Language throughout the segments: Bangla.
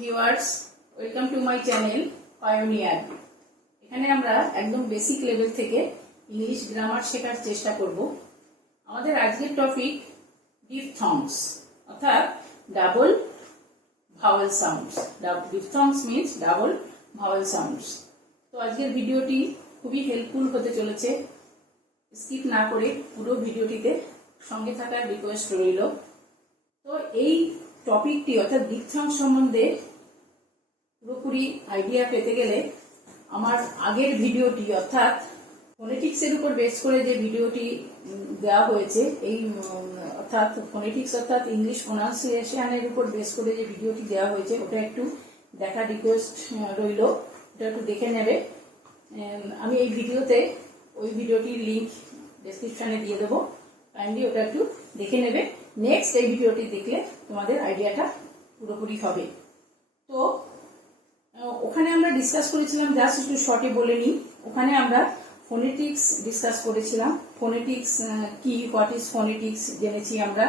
Viewers, welcome to my channel Pioneer. এখানে আমরা একদম বেসিক লেভেল থেকে ইংলিশ গ্রামার শেখার চেষ্টা করব। আমাদের আজকের টপিক ডিফথংস, অর্থাৎ double vowel sounds. Diphthongs means double vowel sounds. তো আজকের ভিডিওটি খুবই হেল্পফুল হতে চলেছে। স্কিপ না করে পুরো ভিডিওটিতে সঙ্গে থাকার রিকোয়েস্ট রইল। তো এই টপিকটি অর্থাৎ ডিফথংস সম্বন্ধে পুরোপুরি আইডিয়া পেতে গেলে আমার আগের ভিডিওটি অর্থাৎ ফোনেটিক্সের উপর বেস করে যে ভিডিওটি দেওয়া হয়েছে, এই অর্থাৎ ফোনেটিক্স অর্থাৎ ইংলিশ প্রোনাউন্সিয়েশনের উপর বেস করে যে ভিডিওটি দেওয়া হয়েছে ওটা একটু দেখার রিকোয়েস্ট রইল। ওটা একটু দেখে নেবে। আমি এই ভিডিওতে ওই ভিডিওটির লিঙ্ক ডেসক্রিপশনে দিয়ে দেবো, কাইন্ডলি ওটা একটু দেখে নেবে। নেক্সট এই ভিডিওটি দেখলে তোমাদের আইডিয়াটা পুরোপুরি হবে। তো ওখানে আমরা ডিসকাস করেছিলাম, জাস্ট একটু শর্টে বলে নিই। ওখানে আমরা ফোনেটিক্স ডিসকাস করেছিলাম। ফোনেটিক্স কি, হোয়াট ইজ ফোনেটিক্স জেনেছি আমরা,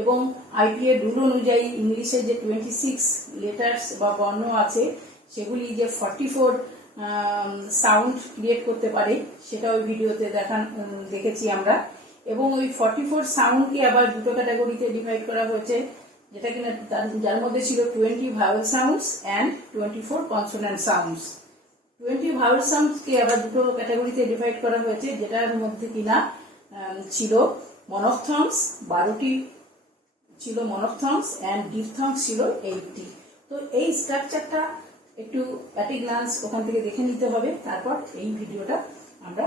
এবং আইপি এর রুল অনুযায়ী ইংলিশে যে 26 লেটার্স বা বর্ণ আছে সেগুলি যে 44 সাউন্ড ক্রিয়েট করতে পারে সেটা ওই ভিডিওতে দেখেছি আমরা। এবং ওই 44 সাউন্ডকে আবার দুটো ক্যাটাগরিতে ডিভাইড করা হয়েছে, যেটা কিনা যার মধ্যে ছিল 20 vowel sounds and 24 consonant sounds. 20 vowel সাউন্ডসকে আবার দুটো ক্যাটাগরিতে ডিভাইড করা হয়েছে, যেটার মধ্যে কিনা ছিল মনোফথংস, 12টি ছিল মনোফথংস, অ্যান্ড ডিফথংস ছিল 8টি। তো এই স্ট্রাকচারটা একটু অ্যাট এ গ্লান্স ওখান থেকে দেখে নিতে হবে, তারপর এই ভিডিওটা আমরা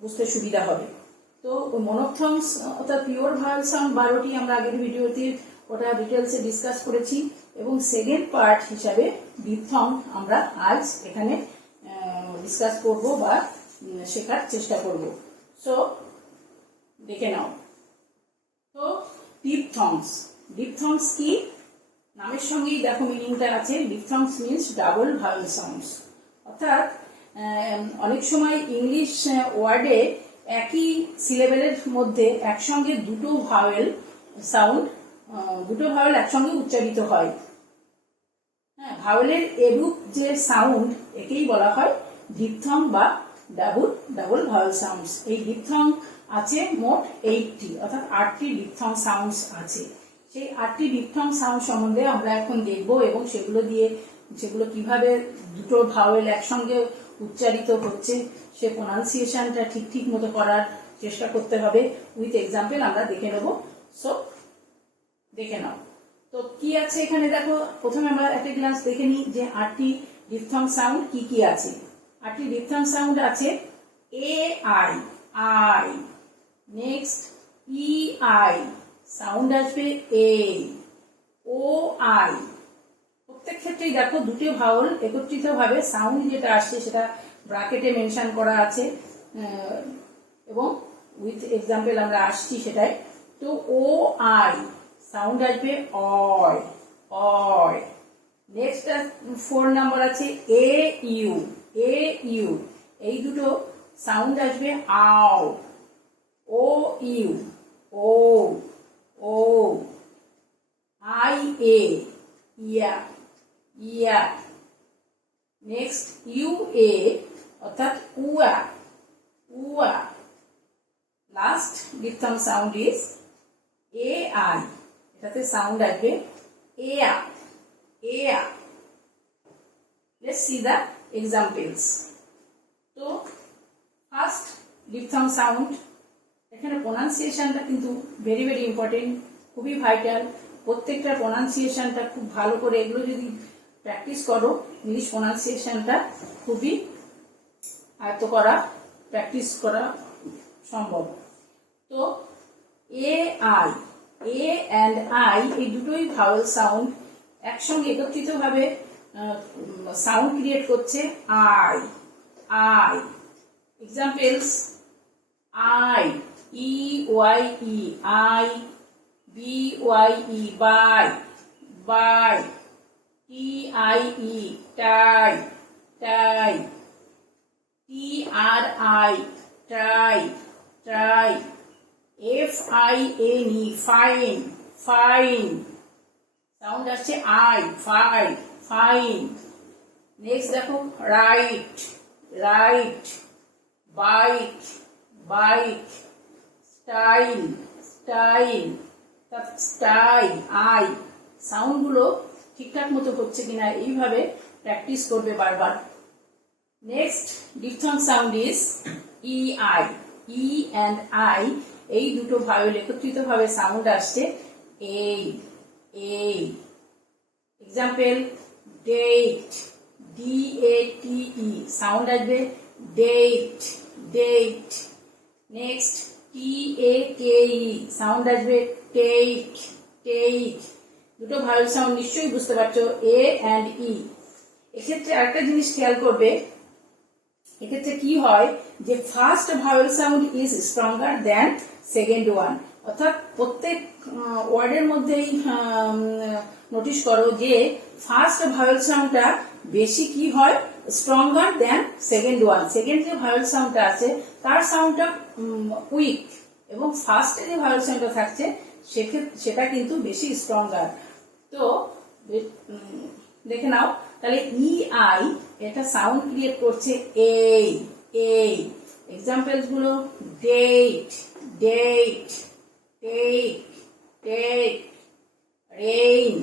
বুঝতে সুবিধা হবে। তো মনোফথংস অর্থাৎ পিওর ভাওয়েল সাউন্ড 12টি আমরা আগের ভিডিওতে ওটা ডিটেলসে ডিসকাস করেছি, এবং সেকেন্ড পার্ট হিসাবে ডিফথং আমরা আজ এখানে ডিসকাস করব বা শেখার চেষ্টা করব। সো দেখে নাও। তো ডিফথংস, ডিফথংস কি নামের সঙ্গেই দেখো মিনিংটা আছে। ডিফথংস মিন্স ডাবল ভাওয়েল সাউন্ডস, অর্থাৎ অনেক সময় ইংলিশ ওয়ার্ডে একই সিলেবেলের মধ্যে একসঙ্গে দুটো ভাওয়েল একসঙ্গে উচ্চারিত হয়। হ্যাঁ, ভাওয়েলের এরূপ যে সাউন্ড একেই বলা হয় ডিফথং বা ডাবল ভাওয়েল সাউন্ডস। এই ডিফথং আছে মোট 8টি, অর্থাৎ 8টি ডিফথং সাউন্ডস আছে। সেই 8টি ডিফথং সাউন্ড সম্বন্ধে আমরা এখন দেখব, এবং সেগুলো কিভাবে দুটো ভাওয়েল একসঙ্গে উচ্চারিত হচ্ছে সে প্রোনাউন্সিয়েশনটা ঠিক মতো করার চেষ্টা করতে হবে। উইথ এক্সাম্পল আমরা দেখে নেব। সো দেখে নাও। তো কি আছে এখানে দেখো, প্রথমে আমরা একটা গ্লান্স দেখে নিই যে 8টি ডিফথং সাউন্ড কি কি আছে। 8টি ডিফথং সাউন্ড আছে A I, I, next E I, sound আসবে এ, ও আই। প্রত্যেক ক্ষেত্রেই দেখো দুটো ভাওয়েল একত্রিত ভাবে সাউন্ড যেটা আসছে সেটা ব্র্যাকেটে মেনশন করা আছে, এবং উইথ এক্সাম্পল আমরা আসছি সেটাই। তো ও আই সাউন্ড আসবে অয়, অয়। নেক্সট 4 নাম্বার আছে এ ইউ, এ ইউ। এই দুটো সাউন্ড আসবে আও, ও ইউ, ও, ও। আই এ, ইয়া, ইয়া। নেক্সট ইউ এ অর্থাৎ উয়া, উয়া। Last diphthong sound is A I, এটাতে সাউন্ড আসবে এয়া, এয়া। Let's see the examples. তো ফার্স্ট ডিফথং সাউন্ড, এখানে প্রোনাউন্সিয়েশনটা কিন্তু ভেরি ভেরি ইম্পর্টেন্ট, খুবই ভাইটাল। প্রত্যেকটা প্রোনাউন্সিয়েশনটা খুব ভালো করে, এগুলো যদি প্র্যাকটিস করো ইংলিশ প্রোনাউন্সিয়েশনটা খুবই আয়ত্ত করা, প্র্যাকটিস করা সম্ভব। তো A I, A and I এই দুটোই ভাওয়েল সাউন্ড একসঙ্গে একত্রিত ভাবে সাউন্ড ক্রিয়েট করছে আই, আই। Examples eye, E Y E, eye, B Y E, bye, bye, T I E, tie, tie, T R I, try, try, F I N E, fine, fine, sound আসছে আই, ফাই, ফাইন। নেক্সট দেখো right, right, bike, bike, style, style, স্টাই, আই। সাউন্ডগুলো ঠিকঠাক মতো হচ্ছে কিনা এইভাবে প্র্যাকটিস করবে বারবার। Next diphthong sound is E I. E and I এই দুটো ভাওয়েল একত্রিত ভাবে সাউন্ড আসছে এই, এই। এক্সাম্পল ডেট, DATE সাউন্ড আসবে date, date. Next TAKE sound আসবে টেক, টেক। দুটো ভাওয়েল সাউন্ড নিশ্চয়ই বুঝতে পারছো, এ অ্যান্ড ই। এক্ষেত্রে আরেকটা জিনিস খেয়াল করবে, এক্ষেত্রে কি হয় যে first vowel sound is stronger than second one. অর্থাৎ প্রত্যেক ওয়ার্ডের মধ্যেই নোটিশ করো যে ফার্স্ট ভাওয়েল সাউন্ডটা বেশি কি হয়, stronger than second one. Second যে ভাওয়েল সাউন্ডটা আছে তার সাউন্ডটা উইক, এবং ফার্স্টে যে ভাওয়েল সাউন্ডটা থাকছে সেটা কিন্তু বেশি স্ট্রঙ্গার। তো দেখে নাও, তাহলে ই আই এটা সাউন্ড ক্রিয়েট করছে এই, এই। এক্সাম্পলস গুলো date, date, take, take, rain,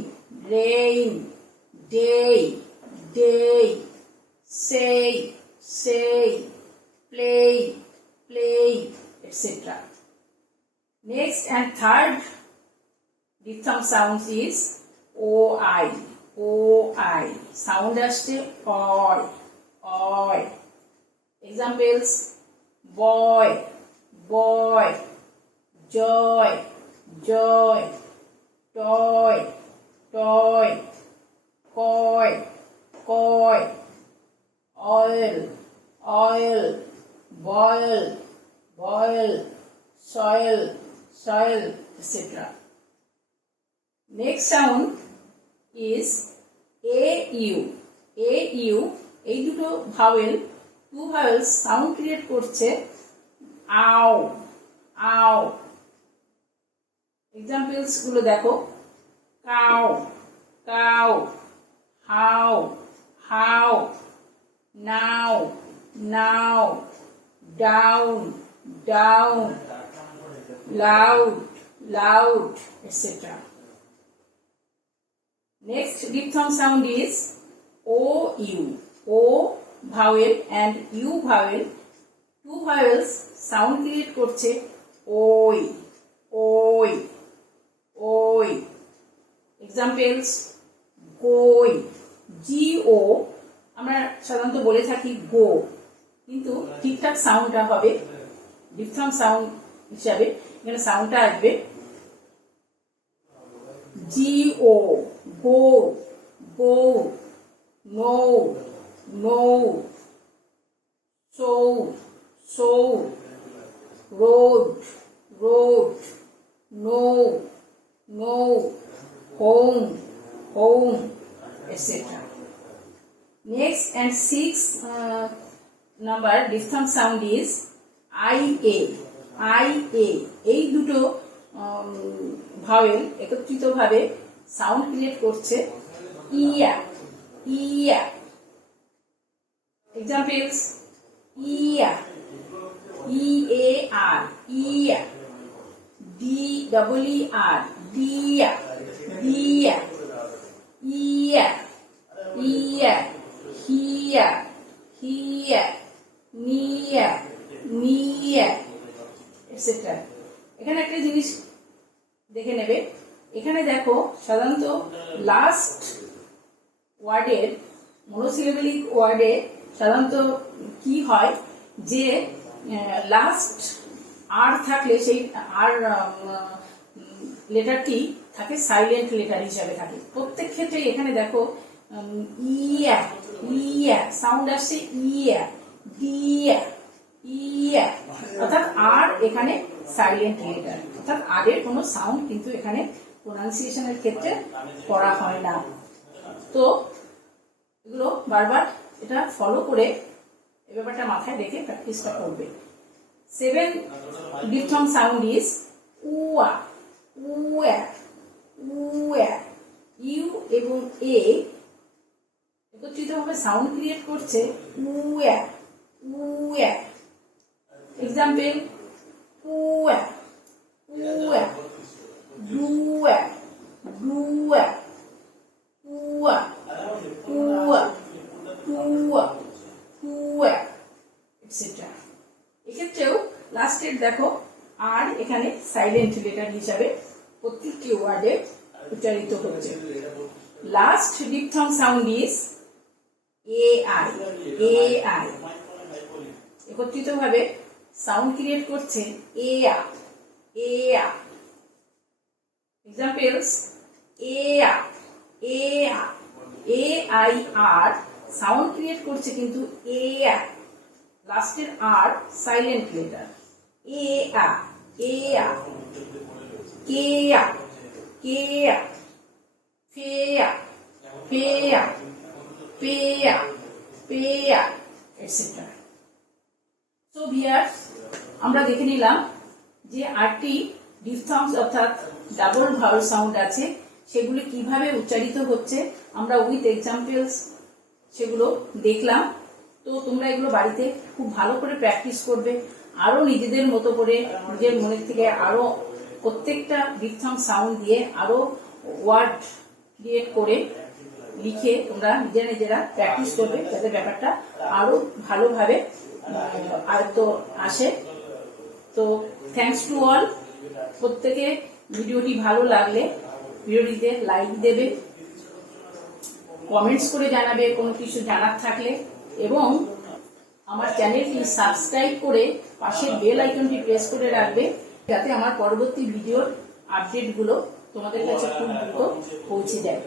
rain, day, day, say, say, play, play, etc. Next and third diphthong sound is OI, OI. Sound আসছে oi, oi. Examples boy, boy, joy, joy, toy, toy, coy, coy, oil, oil, boil, boil, soil, soil, etc. Next sound is AU. AU এই দুটো vowel, two vowels sound create করছে আও, আও। এক্সাম্পলস গুলো দেখো cow, cow, how, how, now, now, down, down, loud, loud, etc. Next diphthong sound is OU. O vowel and U vowel, two vowels sound create করছে ওই, ওই, ওই। Examples গই, GO আমরা সাধারণত বলে থাকি গো, কিন্তু ঠিকঠাক সাউন্ডটা হবে ডিপথং সাউন্ড হিসাবে এখানে সাউন্ডটা আসবে GO, go, go, no, no, so, so, road, road, no, no, home, home, etc. Next and sixth number diphthong sound is IA, IA. এই দুটো ভাওয়েল একত্রিত ভাবে সাউন্ড ক্রিয়েট করছে ইয়া, ইয়া। এক্সাম্পলস ইয়া, EAR, ইয়া, DEER, দিয়া, দিয়া, ইয়া, ইয়া, হিয়া, হিয়া, নিয়া, নিয়া, এটসেট্রা। এখানে একটা জিনিস দেখে নেবে, এখানে দেখো সাধারণত লাস্ট ওয়ার্ডের মনোসিলেবলিক ওয়ার্ডে সাধারণত কি হয় যে লাস্ট আর থাকলে সেই আর লেটারটি থাকে সাইলেন্ট লেটার হিসাবে থাকে প্রত্যেক ক্ষেত্রে। এখানে দেখো ইয়া, ইয়া সাউন্ড আসছে ইয়া, দিয়া, ইয়া, অর্থাৎ আর এখানে সাইলেন্ট লেটার, অর্থাৎ আর এর কোনো সাউন্ড কিন্তু এখানে প্রোনাউন্সিয়েশনের ক্ষেত্রে করা হয় না। তো এগুলো বারবার এটা ফলো করে এই ব্যাপারটা মাথায় রেখে প্র্যাকটিসটা করবে। 7 diphthong sound is উয়া, উয়া, উয়া, ইউ এবং এ একত্রিতভাবে সাউন্ড ক্রিয়েট করছে উয়া উয়া। Example উয়া উয়া ডুয়া ডুয়া উয়া উয়া উয়া উয়া etcetera. এক্ষেত্রেও লাস্টের দেখো আর এখানে সাইলেন্ট লেটার হিসাবে প্রত্যেকটি ওয়ার্ডে উচ্চারিত হচ্ছে। Last diphthong sound is A I A I. একত্রিতভাবে সাউন্ড ক্রিয়েট করছে এ আ এ আ। এক্সাম্পলস এ আ এ আ এ আই আর সাউন্ড ক্রিয়েট করছে কিন্তু এ আ, লাস্টের আর সাইলেন্ট লেটার এ আ এ আ। কে আ কে আ ফে আ ফে আ pay a pay a etcetera. So viewers, আমরা দেখে নিলাম যে 8টি ডিফথংস অর্থাৎ ডাবল ভাওয়েল সাউন্ড আছে, সেগুলি কিভাবে উচ্চারিত হচ্ছে আমরা উইথ এক্সাম্পলস সেগুলো দেখলাম। তো তোমরা এগুলো বাড়িতে খুব ভালো করে প্র্যাকটিস করবে, আরো নিজেদের মতো করে নিজের মনের থেকে আরো প্রত্যেকটা ডিফথং সাউন্ড দিয়ে আরো ওয়ার্ড ক্রিয়েট করে লিখে তোমরা নিজেরা প্র্যাকটিস করবে, যাতে ব্যাপারটা আরো ভালোভাবে আয়ত্ত আসে। তো থ্যাঙ্কস টু অল। প্রত্যেকে ভিডিওটি ভালো লাগলে ভিডিওটিতে লাইক দেবে, কমেন্টস করে জানাবে কোনো কিছু জানার থাকলে, এবং আমার চ্যানেলটি সাবস্ক্রাইব করে পাশের বেল আইকনটি প্রেস করে রাখবে, যাতে আমার পরবর্তী ভিডিওর আপডেটগুলো তোমাদের কাছে খুব দ্রুত পৌঁছে যায়।